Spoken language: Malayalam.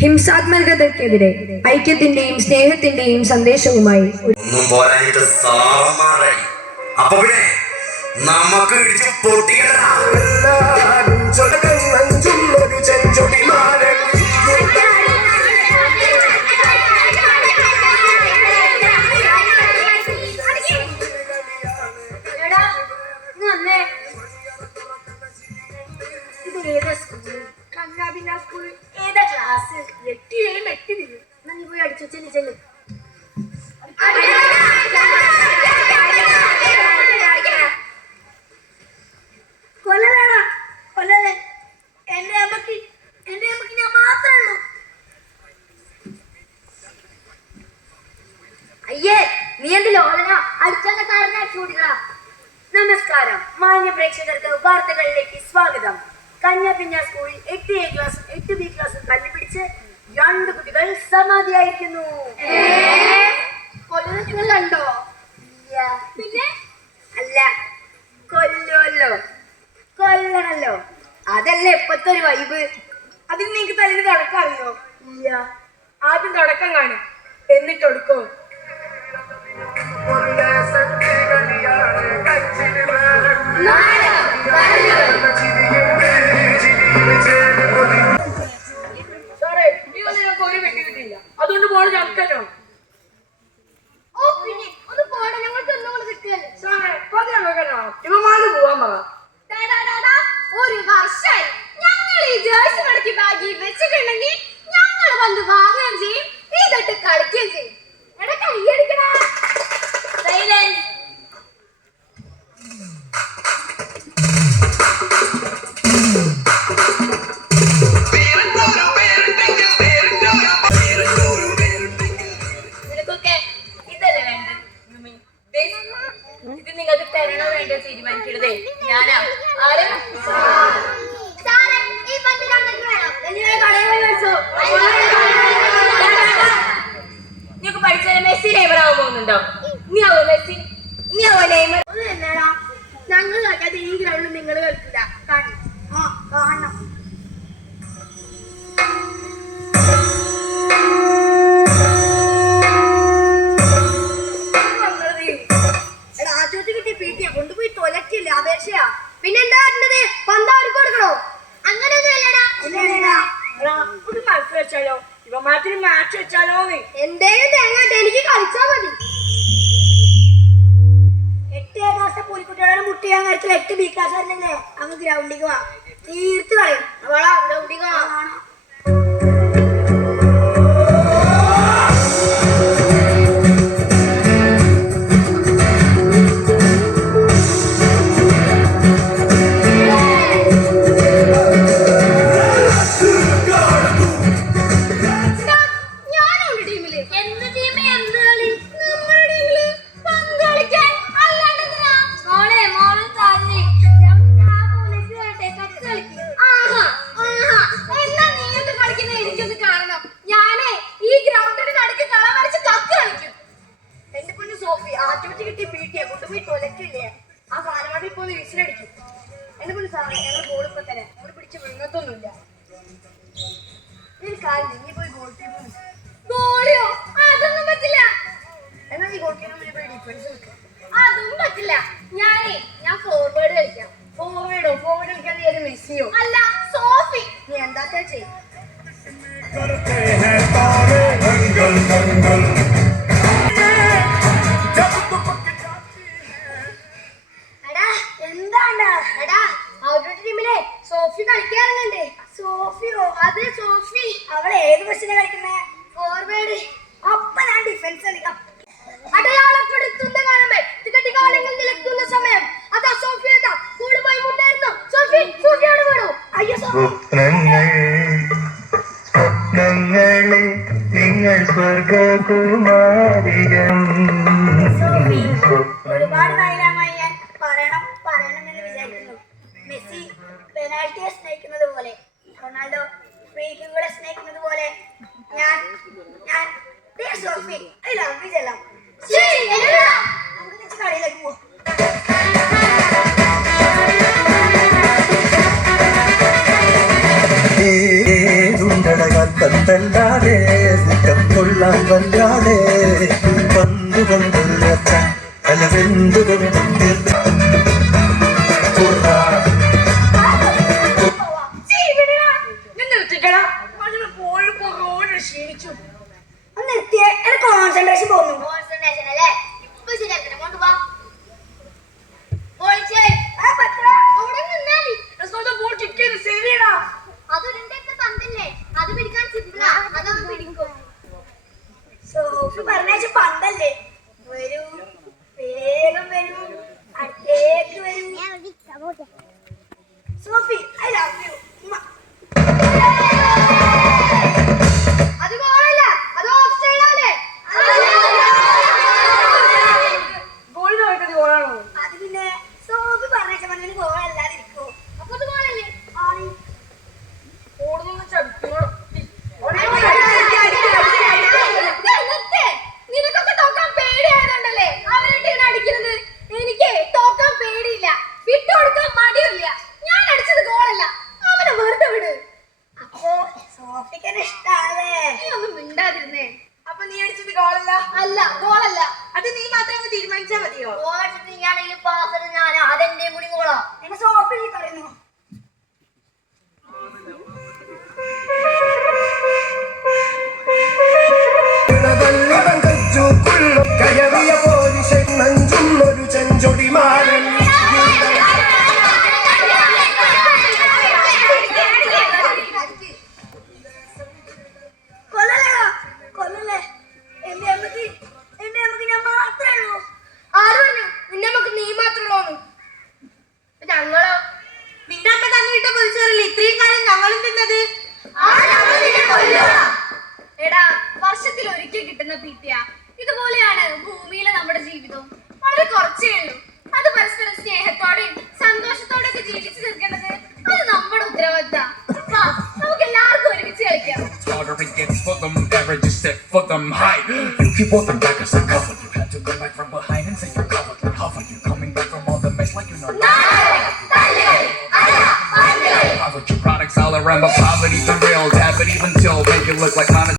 ഹിംസാത്മകതയ്ക്കെതിരെ ഐക്യത്തിന്റെയും സ്നേഹത്തിന്റെയും സന്ദേശവുമായി ഒന്നും നമുക്ക് ഇടിച്ച് കണ്ണാപിന്ന സ്കൂളിൽ ഏതാ ക്ലാസ്? എട്ടിലേയും എട്ടിലില്ല. എന്നാ നീ പോയി അടിച്ചു ചെല്ലു ചെല്ലു. കൊല്ലലേടാ അയ്യേ നീ എന്ത് ലോലന അടിച്ചെന്ന കാരണം ചൂടികളാ നമസ്കാരം മാന്യ പ്രേക്ഷകർക്ക് വാർത്തകളിലേക്ക് സ്വാഗതം. കന്യാപിഞ്ഞ സ്കൂളിൽ എട്ട് എ ക്ലാസ് എട്ട് ബി ക്ലാസ് കണ്ടുപിടിച്ച് രണ്ട് കുട്ടികൾ സമാധിയായിരിക്കുന്നു. കൊല്ലുന്ന കണ്ടോ? പിന്നെ? അല്ല കൊല്ലുമല്ലോ കൊല്ലണല്ലോ. അതല്ലേ ഇപ്പത്തെ ഒരു വൈബ് അതിന് നിനക്ക് തലേന്ന് തുടക്കം അറിയോ? ഇല്ല. ആദ്യം തുടക്കം കാണും. എന്നിട്ട് കൊടുക്കോ ഞങ്ങൾക്കല്ലോ ഓ പിന്നെ ഒന്ന് പോടാ ഞങ്ങൾക്ക് ഒന്നും കിട്ടിയല്ലോ? സാറേ പതി ഞങ്ങൾക്കല്ലോ ഇവന്മാര് പോവാൻ പറ. ഒരു വർഷമായി ഞങ്ങൾ ഈ ജേഴ്സി മടക്കി ബാഗിൽ വെച്ചിട്ടുണ്ടെങ്കിൽ ഞങ്ങൾ വന്ന് വാങ്ങുകയും ചെയ്യും ഇതിട്ട് കളിക്കുകയും ചെയ്യും. എടാ എടുക്കടാ. സൈലൻസ്. ഇത് നിങ്ങൾക്ക് തരണോ വേണ്ടോ തീരുമാനിക്കരുതേ ഞാനാ. ആരാ? നീക്ക് പഠിച്ചാൽ മെസ്സി നെയ്മർ ആവാൻ പോകുന്നുണ്ടോ? നീ ആവോ മെസ്സി? നീ ആവോ നെയ്മർ ഞങ്ങൾ കളിക്കാതെ ഈ ഗ്രൗണ്ടിൽ നിങ്ങൾ കളിക്കില്ല കാണണം ആ കാണണം അങ്ങ് ഗ്രൗണ്ടിക്ക് വാ. തീർത്ത് കളയും. അവളാ ഗ്രൗണ്ടിക്ക് ടീം എന്ത് ഗോളിയോ? അതൊന്നും പറ്റില്ല. എന്നാ നീ ഗോൾ കീപ്പർ പോയി ഡിഫൻസ് നിൽക്കാം അതും പറ്റില്ല. ഞാനേ ഞാൻ ഫോർവേഡ് കളിക്കാം. ഫോർവേഡോ ഫോർവേഡ് കളിക്കാൻ നീ ഒരു മെസ്സിയോ? അല്ല സോഫി. നീ എന്താ ചെയ്യും? അത് സോഫി അവൾ ഏത് പൊസിഷനാ കളിക്കുന്നേ? ഫോർവേഡ് അപ്പൊ ഞാൻ ഡിഫൻസ് കളിക്കാം. അടയാളപ്പെടുത്തുന്ന കാണുമ്പോൾ തികട്ടി കാലങ്ങൾ നിലക്കുന്ന സമയം. അതാ സോഫി അതാ. കൂടെ പോയി മുന്നേറുന്നു സോഫി സോഫിയോട് വേണോ അയ്യോ സ്വപ്നങ്ങളെ നിങ്ങൾ സ്വർഗകുമാരികം ഒരുപാട് നായികമായി ഞാൻ പറയണം പറയണം എന്ന് വിചാരിക്കുന്നു. മെസ്സി പെനാൽറ്റിയെ സ്നേഹിക്കുന്നത് പോലെ. റൊണാൾഡോ ഫ്രീക്കുകളെ സ്നേഹിക്കുന്നത് പോലെ ഞാൻ ഞാൻ സോഫി ഐ ലവ് യു ചെല്ലാം നമുക്ക് തിരിച്ച് കടയിലേക്ക് പോവാം. ഏതുണ്ടടകാൽ തല്ലാതെ Sophie。തീരുമാനിച്ചാ മതിയോ? ഗോളടിച്ചിട്ട് ഞാനെങ്കിലും പാസ് ഞാൻ അതെന്റെ കൂടി ഗോളാ എന്നെ സോഫി പറയുന്നു. കയറിയ കിട്ടുന്ന പിറ്റിയ ഇതുപോലെയാണ് ഭൂമിയിലെ നമ്മുടെ ജീവിതം വളരെ കുറച്ചേ ഉള്ളൂ അത് പരസ്പരം സ്നേഹത്തോടെയും സന്തോഷത്തോടെ ഒക്കെ ജീവിച്ചു തീർക്കേണ്ടത് അത് നമ്മുടെ ഉത്തരവാദിത്തം വാ നമുക്ക് എല്ലാവർക്കും ഒരുമിച്ച് കളിക്കാം harder it gets for them. Average is set for them high. You keep both them back as I cover. You had to go back from behind and say you're covered. And hover you coming back from all the mess like you know. Poverty products all around, but poverty's the real dad. But even till make it look like my